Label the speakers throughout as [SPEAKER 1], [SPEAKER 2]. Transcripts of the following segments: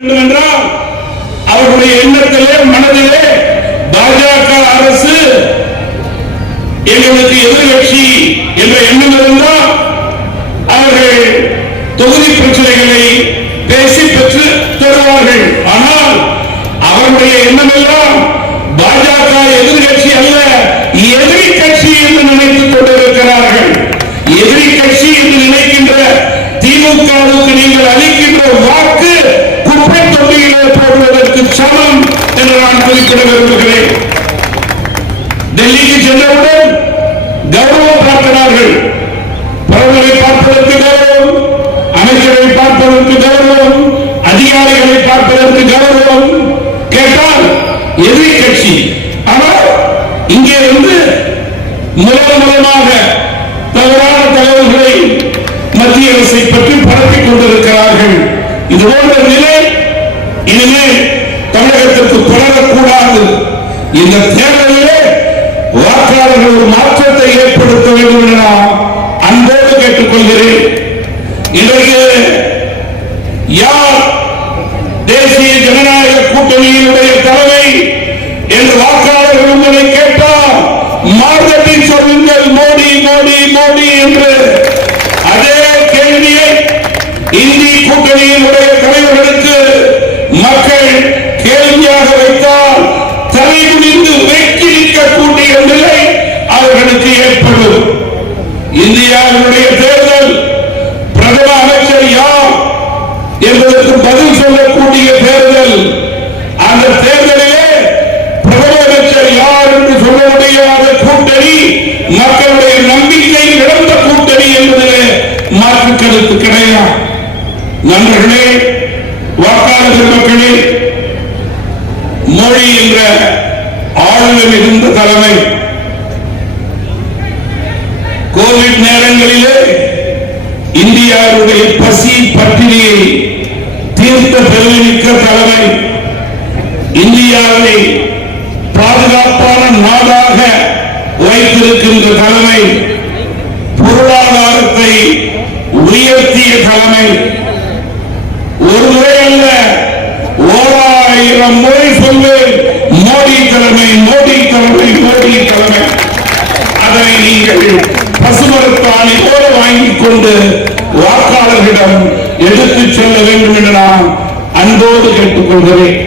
[SPEAKER 1] என்றால் அவர்களுடைய எண்ணத்திலே மனதிலே பாஜக அரசு எங்களுக்கு எதிர்கட்சி என்ற எண்ணம் இருந்தால் அவர்கள் தொகுதி பிரச்சனைகளை பேசி பெற்று தருவார்கள். ஆனால் அவருடைய எண்ணம் எல்லாம் பாஜக எதிர்கட்சி அல்ல எதிரி கட்சி என்று நினைத்துக் கொண்டிருக்கிறார்கள் எதிரி கட்சி என்று நினைக்கின்ற திமுகவுக்கு நீங்கள் அளிக்கின்ற வாக்கு குப்பை தொட்டியிலே போடுவதற்கு சமம் என்று நான் விரும்புகிறேன். டெல்லிக்கு சென்றவுடன் கௌரவம் பார்க்கிறார்கள் பிரதமரை பார்ப்பதற்கு கௌரவம் அமைச்சரை பார்ப்பதற்கு கௌரவம் அதிகாரிகளை பார்ப்பதற்கு கௌரவம். கேட்டால் எதிரி கட்சி? ஆனால் இங்கே வந்து முதல் முதலாக தவறான தகவல்களை மத்திய அரசை பற்றி பரப்பிக் கொண்டிருக்கிறார்கள். இது போன்ற நிலை இனிமேல் தமிழகத்திற்கு தொடரக்கூடாது. இந்த தேர்தலிலே வாக்காளர்கள் ஒரு மாற்றத்தை ஏற்படுத்த வேண்டும் என நான் அன்போடு கேட்டுக்கொள்கிறேன். இன்றைக்கு யார் தேசிய ஜனநாயக கூட்டணியினுடைய தலைமை என்று வாக்காளர்கள் உங்களை கேட்டால் மார்கட்டி சொல்லுங்கள் மோடி மோடி மோடி என்று அதே கேள்வியை இந்தி கூட்டணியினுடைய தலைவர்களுக்கு மக்கள் கேள்வியாக வைத்தால் தலை குனிந்து வெக்கி நிற்கக்கூடிய நிலை அவர்களுக்கு ஏற்படும் இந்தியாவினுடைய தேர்தல் பிரதம அமைச்சர் யார் என்பதற்கு பதில் சொல்லக்கூடிய தேர்தல் அந்த தேர்தலிலே பிரதம அமைச்சர் யார் என்று சொல்ல முடியாத கூட்டணி மக்களுடைய நம்பிக்கை இழந்த கூட்டணி என்பதிலே மாற்று கருத்து கிடையாது நண்பர்களே வாக்காளர் பெருமக்களே மொழி என்ற ஆளுமை மிகுந்த தலைமை கோவிட் நேரங்களிலே இந்தியாவுடைய பசி பட்டினியை தீர்த்த பெருமிக்க தலைமை இந்தியாவை பாதுகாப்பான நாடாக வைத்திருக்கின்ற தலைமை பொருளாதாரத்தை உயர்த்திய தலைமை ஒரு முறை அல்ல ஓராயிரம் முறை சொல்வேன் மோடி தலைமை மோடி தலைமை மோடி தலைமை. அதனை நீங்கள் பசுமரத்தாணி போல வாங்கிக் கொண்டு வாக்காளர்களிடம் எடுத்து செல்ல வேண்டும் என்று நான் அன்போடு கேட்டுக்கொள்கிறேன்.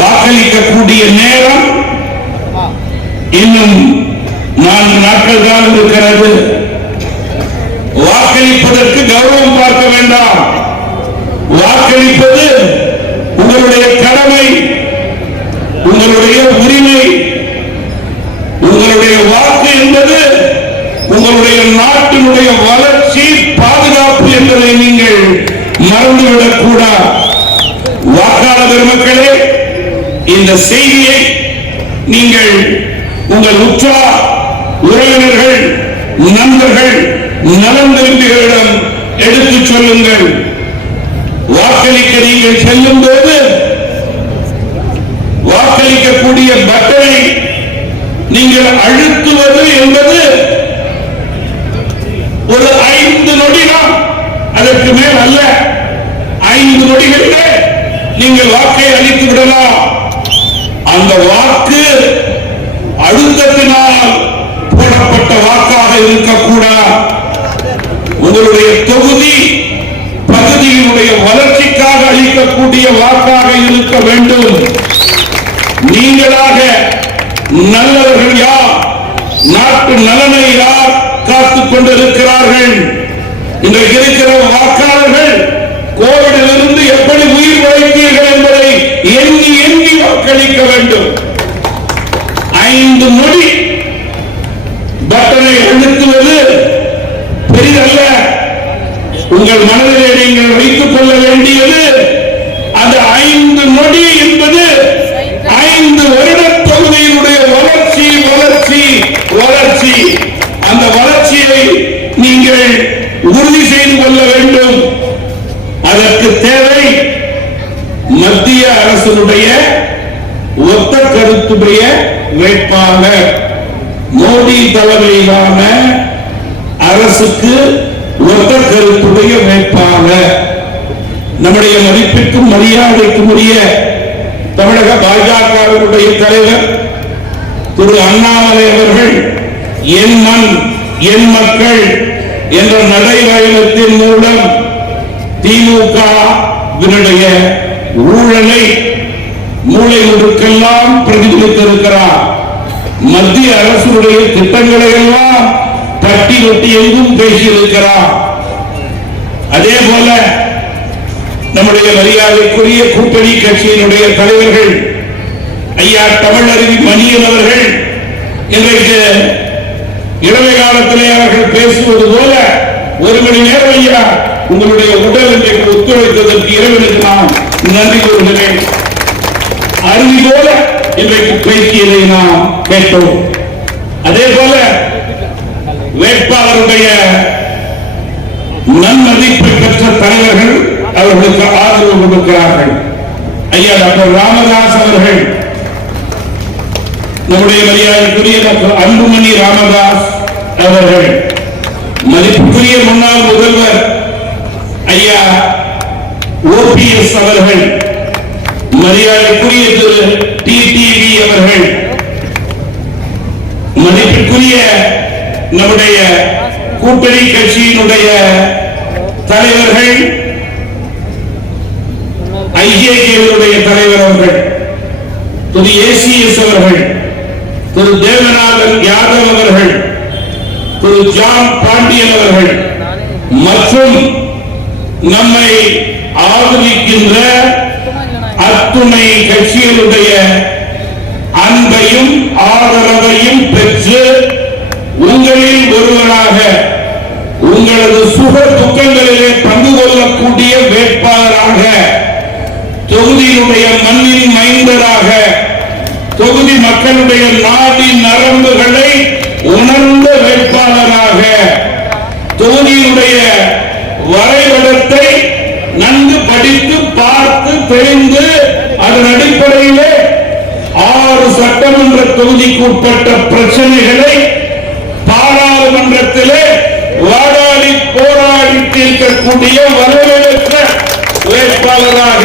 [SPEAKER 1] வாக்களிக்கக்கூடிய நேரம் இன்னும் நான்கு நாட்கள் தான் இருக்கிறது. வாக்களிப்பதற்கு கௌரவம் பார்க்க வேண்டாம். வாக்களிப்பது உங்களுடைய கடமை உங்களுடைய உரிமை. உங்களுடைய வாக்கு என்பது உங்களுடைய நாட்டினுடைய வளர்ச்சி பாதுகாப்பு என்பதை நீங்கள் மறந்துவிடக் கூடாது. வாக்காளர் பெருமக்களே இந்த செய்தியை நீங்கள் உங்கள் உற்றார் உறவினர்கள் நண்பர்கள் நலன் விரும்பிகளிடம் எடுத்துச் சொல்லுங்கள். வாக்களிக்க நீங்கள் செல்லும் போது வாக்களிக்கக்கூடிய பட்டனை நீங்கள் அழுத்துவது என்பது ஒரு ஐந்து நொடிதான் அதற்கு மேல் அல்ல. ஐந்து நொடிகளிலே நீங்கள் வாக்கை அளித்து விடலாம். அந்த வாக்கு அழுத்தத்தினால் போடப்பட்ட வாக்காக இருக்கக்கூடாது. உங்களுடைய தொகுதி பகுதியினுடைய வளர்ச்சிக்காக அளிக்கக்கூடிய வாக்காக இருக்க வேண்டும். நீங்களாக நல்லவர்கள் யார்? நாட்டு நலனை யார் காத்துக் கொண்டிருக்கிறார்கள்? இன்றைக்கு இருக்கிற வாக்காளர்கள் கோவிடிலிருந்து எப்படி உயிர் உழைத்தீர்கள் என்பதை எண்ணி எண்ணி வாக்களிக்க வேண்டும். ஐந்து மொழி பட்டனை அழுத்துவது பெரிதல்ல. உங்கள் மனதிலே நீங்கள் வைத்துக் கொள்ள வேண்டியது அந்த ஐந்து நொடி என்பது ஐந்து வருட தொகுதியினுடைய வளர்ச்சி வளர்ச்சி வளர்ச்சி அந்த வளர்ச்சியை நீங்கள் உறுதி செய்து கொள்ள வேண்டும் அதற்கு தேவை மத்திய அரசினுடைய ஒத்த வேட்பாளர் மோடி தலைமையிலான அரசுக்கு ஒத்த கருத்துடைய வேட்பாளர். நம்முடைய மதிப்பிற்கும் மரியாதைக்கும் உரிய தமிழக பாஜகவினுடைய தலைவர் திரு அண்ணாமலை அவர்கள் என் மண் என் மக்கள் என்ற நடைபயணத்தின் மூலம் திமுக ஊழலை மூளை முடுக்கெல்லாம் பிரதிபலித்திருக்கிறார். மத்திய அரசுடைய திட்டங்களை எல்லாம் தட்டி ஒட்டி எங்கும் பேசியிருக்கிறார். அதே போல நம்முடைய மரியாதைக்குரிய கூட்டணி கட்சியினுடைய தலைவர்கள் ஐயா தமிழறிவி மணியன் அவர்கள் இன்றைக்கு இளமை காலத்திலே அவர்கள் பேசுவது போல ஒரு மணி நேரம் ஐயா உங்களுடைய உடல் இன்றைக்கு ஒத்துழைத்ததற்கு இறைவனுக்கு நான் நன்றி கூறுகிறேன். அருவி போல இன்றைக்கு பேசியதை நாம் கேட்டோம். அதே போல வேட்பாளருடைய நன்மதிப்பை பெற்ற தலைவர்கள் அவர்களுக்கு ஆதரவு கொடுக்கிறார்கள். ஐயா டாக்டர் ராமதாஸ் அவர்கள் நம்முடைய மரியாதைக்குரிய டாக்டர் அன்புமணி ராமதாஸ் அவர்கள் மதிப்புக்குரிய முன்னாள் முதல்வர் ஐயா ஓபிஎஸ் அவர்கள் மரியாதைக்குரிய திரு டிடிவி அவர்கள். மதிப்பிற்குரிய நம்முடைய கூட்டணி கட்சியினுடைய தலைவர்கள் ஐஜேகேவுடைய தலைவர் அவர்கள் திரு ஏசிஎஸ் அவர்கள் திரு தேவநாதன் யாதவ் அவர்கள் திரு ஜான் பாண்டியன் அவர்கள் மற்றும் நம்மை ஆதரிக்கின்ற அத்துணை கட்சிகளுடைய அன்பையும் ஆதரவையும் பெற்று உங்களில் ஒருவராக உங்களது சுக துக்கங்களிலே பங்கு கொள்ளக்கூடிய வேட்பாளராக தொகுதியினுடைய மண்ணின் மைந்தராக தொகுதி மக்களுடைய நாடி நரம்புகளை உணர்ந்த வேட்பாளராக தொகுதியினுடைய வரைபடத்தை நன்கு படித்து பார்த்து தெரிந்து அதன் அடிப்படையிலே ஆறு சட்டமன்ற தொகுதிக்குட்பட்ட பிரச்சனைகளை பாராளுமன்றத்திலே வாடாடி போராடி தீர்க்கக்கூடிய வரவேற்ற வேட்பாளராக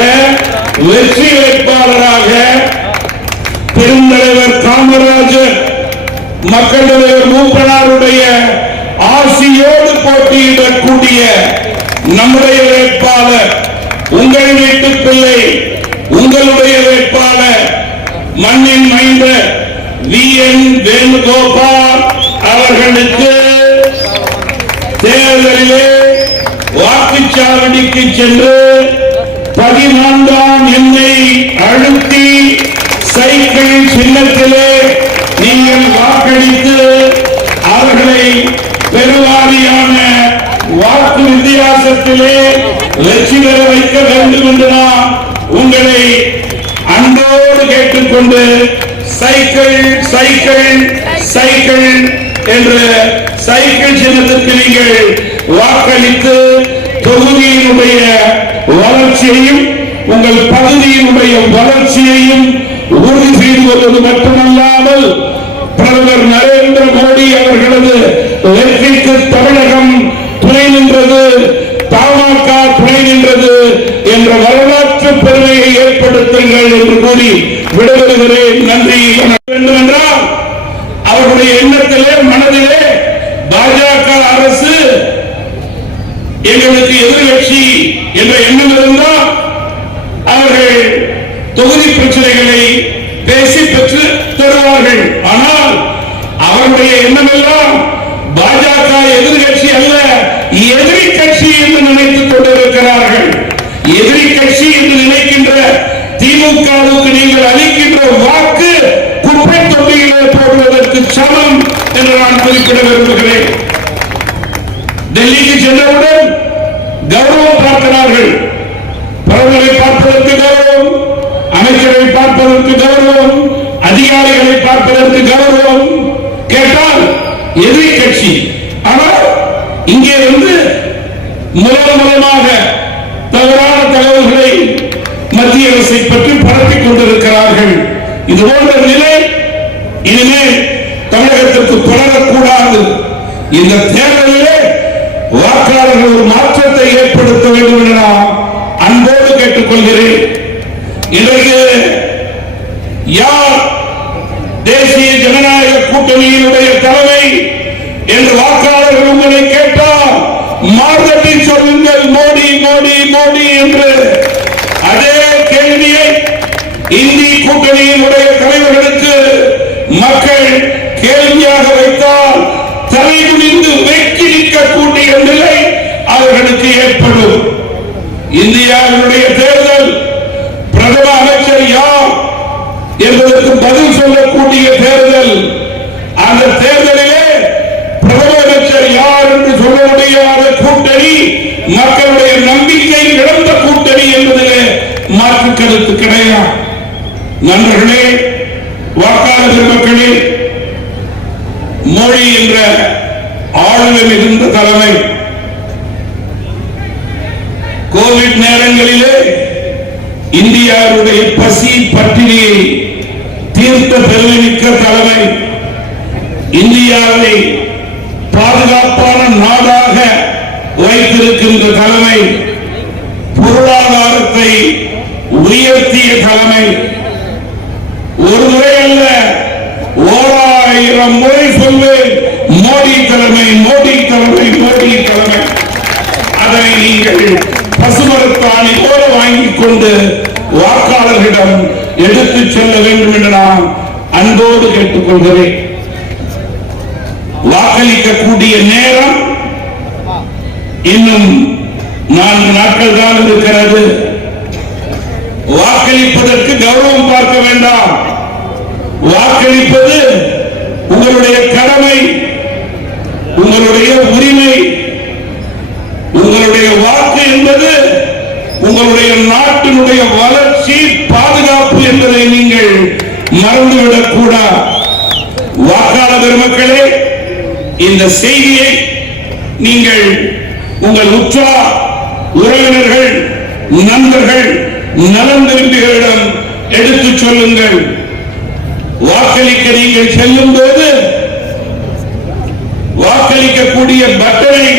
[SPEAKER 1] வெற்றி வேட்பாளராக பெருந்தலைவர் காமராஜர் மக்கள் தலைவர் மூப்பனாருடைய ஆசியோடு போட்டியிடக்கூடிய நம்முடைய வேட்பாளர் உங்கள் வீட்டு பிள்ளை உங்களுடைய வேட்பாளர் மண்ணின் மைந்த வி. என். வேணுகோபால் அவர்களுக்கு தேர்தலிலே வாக்குச்சாவடிக்கு சென்று பதினான்காம் எண்ணை அழுத்தி சைக்கிள் சின்னத்திலே நீங்கள் வாக்களித்து அவர்களை பெருவாரியான வாக்கு வித்தியாசத்திலே வெற்றி பெற வைக்க வேண்டும் என்று நான் உங்களை அன்போடு கேட்டுக்கொண்டு சைக்கிள் சைக்கிள் சைக்கிள் என்று சைக்கிள் சின்னத்திற்கு நீங்கள் வாக்களித்து தொகுதியினுடைய வளர்ச்சியையும் உங்கள் பகுதியினுடைய வளர்ச்சியையும் உறுதி செய்து கொள்வது மட்டுமல்லாமல் பிரதமர் நரேந்திர மோடி அவர்களது வெற்றிக்கு தமிழகம் துணை நின்றது பாமக துணை நின்றது என்ற வரலாற்று பெருமையை ஏற்படுத்துங்கள் என்று கூறி விடைபெறுகிறேன். நன்றி. வேண்டும் என்றால் அவருடைய எண்ணத்திலே மனதிலே பாஜக அரசு எங்களுக்கு எதிர்கட்சி என்ற எண்ணம் இருந்தால் அவர்கள் தொகுதி பிரச்சனைகளை பேசி பெற்று தருவார்கள். ஆனால் அவருடைய எண்ணம் எல்லாம் பாஜக எதிர்கட்சி அல்ல எதிரி கட்சி என்று நினைத்துக் கொண்டிருக்கிறார்கள். எதிரி கட்சி என்று நினைக்கின்ற திமுகவுக்கு நீங்கள் அளிக்கின்ற வாக்கு குப்பை தொட்டியிலே போடுவதற்கு சமம் என்று நான் குறிப்பிட விரும்புகிறேன். டெல்லிக்கு சென்ற கௌரவம் பார்க்கிறார்கள் பிரதமரை பார்ப்பதற்கு கௌரவம் அமைச்சரை பார்ப்பதற்கு கௌரவம் அதிகாரிகளை பார்ப்பதற்கு கௌரவம் கேட்டால் எதிரி கட்சி ஆனால் இங்கே வந்து முதல் முதலாக தவறான தகவல்களை மத்திய அரசை பற்றி பரப்பிக் கொண்டிருக்கிறார்கள் இது போன்ற நிலை இனிமேல் தமிழகத்திற்கு தொடரக்கூடாது இந்த தேர்தலிலே வாக்காளர்கள் ஒரு மாற்றத்தை ஏற்படுத்த வேண்டும் என நான் அன்போடு கேட்டுக்கொள்கிறேன். இன்றைக்கு யார் தேசிய ஜனநாயக கூட்டணியினுடைய தலைமை என்று வாக்காளர்கள் உங்களை கேட்டால் மார்கட்டி சொல்லுங்கள் மோடி மோடி மோடி என்று. அதே கேள்வியை இந்தி கூட்டணியினுடைய தலைவர்களுக்கு மக்கள் கேள்வியாக வைத்தால் தலைகுனிந்து வெக்கி நிற்கக்கூடிய நிலை அவர்களுக்கு ஏற்படும். இந்தியாவினுடைய தேர்தல் பிரதம அமைச்சர் யார் என்பதற்கு பதில் சொல்லக்கூடிய தேர்தல் அந்த தேர்தலிலே பிரதம அமைச்சர் யார் என்று சொல்ல முடியாத கூட்டணி மக்களுடைய நம்பிக்கை இழந்த கூட்டணி என்பதிலே மாற்று கருத்து கிடையாது. நண்பர்களே வாக்காளர் மக்களே மொழி என்ற ஆளுமை மிகுந்த தலைமை. கோவிட் நேரங்களிலே இந்தியாவுடைய பசி பட்டினியை தீர்த்த பெருமிக்க தலைமை இந்தியாவை பாதுகாப்பான நாடாக வைத்திருக்கின்ற தலைமை பொருளாதாரத்தை உயர்த்திய தலைமை. ஒரு முறை அல்ல ஓராயிரம் முறை சொல்வேன் மோடி தலைமை மோடி தலைமை மோடி தலைமை அதனை நீங்கள் பசுமரத்தாணி போல வாங்கிக் கொண்டு வாக்காளர்களிடம் எடுத்துச் செல்ல வேண்டும் என்று நான் அன்போடு கேட்டுக்கொள்கிறேன். வாக்களிக்கக்கூடிய நேரம் இன்னும் நான்கு நாட்கள் தான் இருக்கிறது. வாக்களிப்பதற்கு கௌரவம் பார்க்க வேண்டாம். வாக்களிப்பது உங்களுடைய கடமை. உங்களுடைய உரிமை உங்களுடைய வாக்கு என்பது உங்களுடைய நாட்டினுடைய வளர்ச்சி பாதுகாப்பு என்பதை நீங்கள் மறந்துவிடக் கூடாது வாக்காளர் பெருமக்களே இந்த செய்தியை நீங்கள் உங்கள் உற்றார் உறவினர்கள் நண்பர்கள் நலன் விரும்பிகளிடம் எடுத்துச் சொல்லுங்கள். வாக்களிக்க நீங்கள் செல்லும் போது வாக்களிக்கக்கூடிய பட்டனை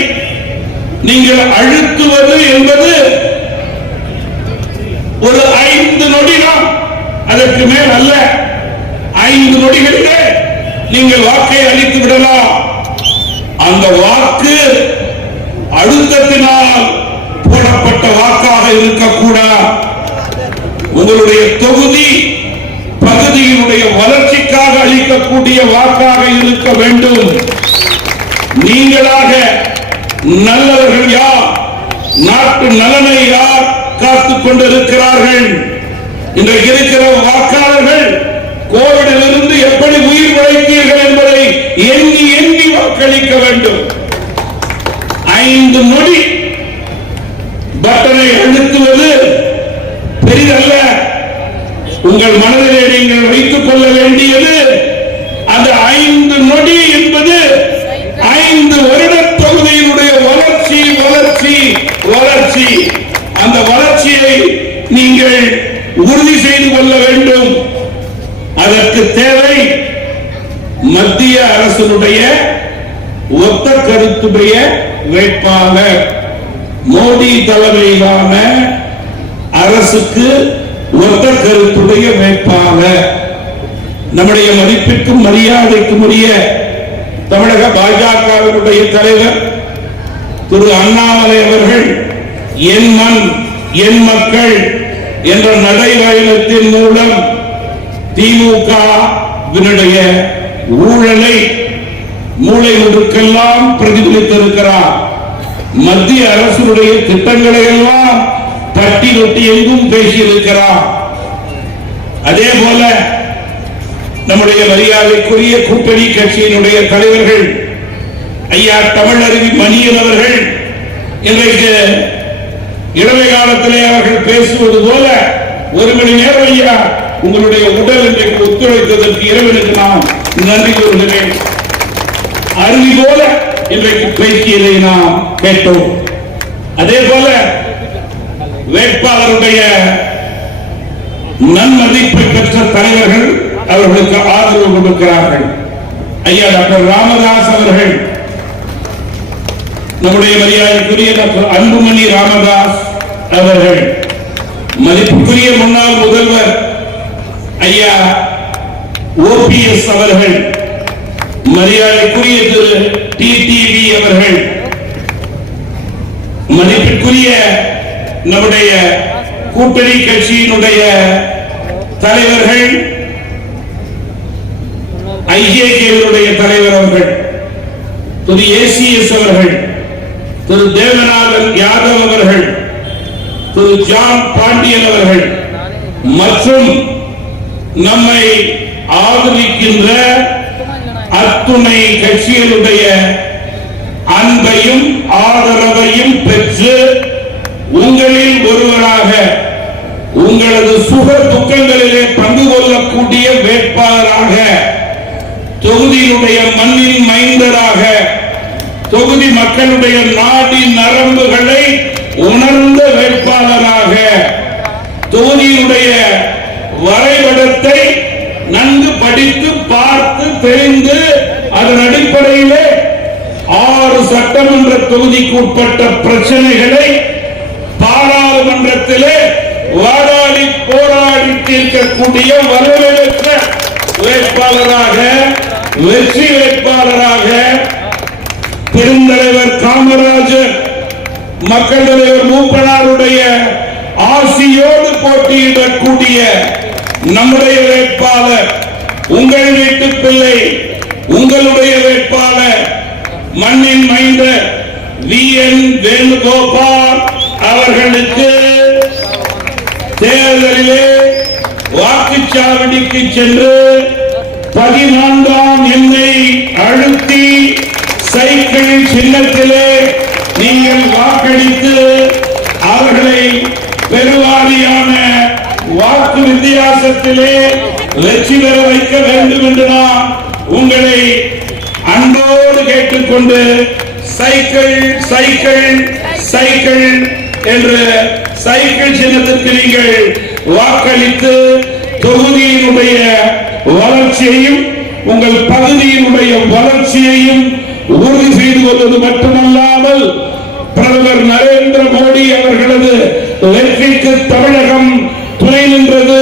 [SPEAKER 1] நீங்கள் அழுத்துவது என்பது ஒரு ஐந்து நொடிதான் அதற்கு மேல் அல்ல. ஐந்து நொடிகளிலே நீங்கள் வாக்கை அளித்து விடலாம். அந்த வாக்கு அழுத்தத்தினால் போடப்பட்ட வாக்காக இருக்கக்கூடாது. உங்களுடைய தொகுதி பகுதியினுடைய வளர்ச்சிக்காக அளிக்கக்கூடிய வாக்காக இருக்க வேண்டும் நீங்களாக நல்லவர்கள் யார் நாட்டு நலனை யார் காத்துக் கொண்டிருக்கிறார்கள். இன்றைக்கு இருக்கிற வாக்காளர்கள் கோவிடில் இருந்து எப்படி உயிர் உழைத்தீர்கள் என்பதை எண்ணி எண்ணி வாக்களிக்க வேண்டும். ஐந்து நொடி பட்டனை அழுத்துவது பெரிதல்ல. உங்கள் மனதிலே நீங்கள் வைத்துக் கொள்ள வேண்டியது அந்த ஐந்து நொடி என்பது ஐந்து வருட தொகுதியினுடைய வளர்ச்சி வளர்ச்சி வளர்ச்சி அந்த வளர்ச்சியை நீங்கள் உறுதி செய்து கொள்ள வேண்டும். அதற்கு தேவை மத்திய அரசினுடைய ஒத்த கருத்துடைய வேட்பாளர். மோடி தலைமையிலான அரசுக்கு ஒத்த கருத்துடைய வேட்பாளர். நம்முடைய மதிப்பிற்கும் மரியாதைக்கும் உரிய தமிழக பாஜகவினுடைய தலைவர் திரு அண்ணாமலை அவர்கள் என் மண் என் மக்கள் என்ற நடைவயணத்தின் மூலம் திமுக ஊழலை மூளை ஒன்றுக்கெல்லாம் பிரதிபலித்திருக்கிறார். மத்திய அரசுடைய திட்டங்களை எல்லாம் தட்டி தொட்டி எங்கும் பேசியிருக்கிறார். அதே போல நம்முடைய மரியாதைக்குரிய கூட்டணி கட்சியினுடைய தலைவர்கள் ஐயா தமிழருவி மணியன் அவர்கள் இன்றைக்கு இளமை காலத்திலே அவர்கள் பேசுவது போல ஒரு மணி நேரம் ஐயா உங்களுடைய உடல் இன்றைக்கு ஒத்துழைத்ததற்கு இறைவனுக்கு நான் நன்றி கூறுகிறேன். அருவி போல இன்றைக்கு பேசியதை நாம் கேட்டோம். அதே போல வேட்பாளருடைய நன்மதிப்பை பெற்ற தலைவர்கள் அவர்களுக்கு ஆதரவு கொடுக்கிறார்கள். ஐயா டாக்டர் ராமதாஸ் அவர்கள் நம்முடைய மரியாதைக்குரிய டாக்டர் அன்புமணி ராமதாஸ் அவர்கள் மதிப்புக்குரிய முன்னாள் முதல்வர் ஐயா ஓபிஎஸ் அவர்கள் மரியாதைக்குரிய திரு டிடிவி அவர்கள் மதிப்பிற்குரிய நம்முடைய கூட்டணி கட்சியினுடைய தலைவர்கள் ஐஜேகேவுடைய தலைவர் அவர்கள் திரு ஏசிஎஸ் அவர்கள் திரு தேவநாதன் யாதவ் அவர்கள் திரு ஜான் பாண்டியன் அவர்கள் மற்றும் நம்மை ஆதரிக்கின்ற அத்துணை கட்சிகளுடைய அன்பையும் ஆதரவையும் பெற்று உங்களில் ஒருவராக உங்களது சுக துக்கங்களிலே பங்கு கொள்ளக்கூடிய வேட்பாளராக தொகுதியினுடைய மண்ணின் மைந்தராக தொகுதி மக்களுடைய நாடி நரம்புகளை உணர்ந்த வேட்பாளராக தொகுதியினுடைய வரைபடத்தை நன்கு படித்து பார்த்து தெரிந்து அதன் அடிப்படையிலே ஆறு சட்டமன்ற தொகுதிக்கு உட்பட்ட பிரச்சனைகளை பாராளுமன்றத்திலே வாடாடி போராடி தீர்க்கக்கூடிய வரவேற்ற வேட்பாளராக வெற்றி வேட்பாளராக தலைவர் காமராஜர் மக்கள் தலைவர் மூப்பனாருடைய ஆசியோடு போட்டியிடக்கூடிய நம்முடைய வேட்பாளர் உங்கள் வீட்டு பிள்ளை உங்களுடைய வேட்பாளர் மண்ணின் மைந்த வி. என். வேணுகோபால் அவர்களுக்கு தேர்தலிலே வாக்குச்சாவடிக்கு சென்று பதினான்காம் எண்ணை அழுத்தி சைக்கிள் சின்னத்திலே நீங்கள் வாக்களித்து அவர்களை பெருவாரியான வாக்கு வித்தியாசத்திலே வெற்றி பெற வைக்க வேண்டும் என்று நான் உங்களை அன்போடு கேட்டுக்கொண்டு சைக்கிள் சைக்கிள் சைக்கிள் என்று சைக்கிள் சின்னத்திற்கு நீங்கள் வாக்களித்து தொகுதியினுடைய வளர்ச்சியையும் உங்கள் பகுதியினுடைய வளர்ச்சியையும் உறுதி செய்து கொள்வது மட்டுமல்லாமல் பிரதமர் நரேந்திர மோடி அவர்களது வெற்றிக்கு தமிழகம் துணை நின்றது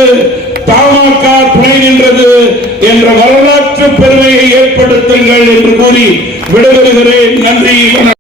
[SPEAKER 1] தமாக துணை நின்றது என்ற வரலாற்று பெருமையை ஏற்படுத்துங்கள் என்று கூறி விடைபெறுகிறேன். நன்றி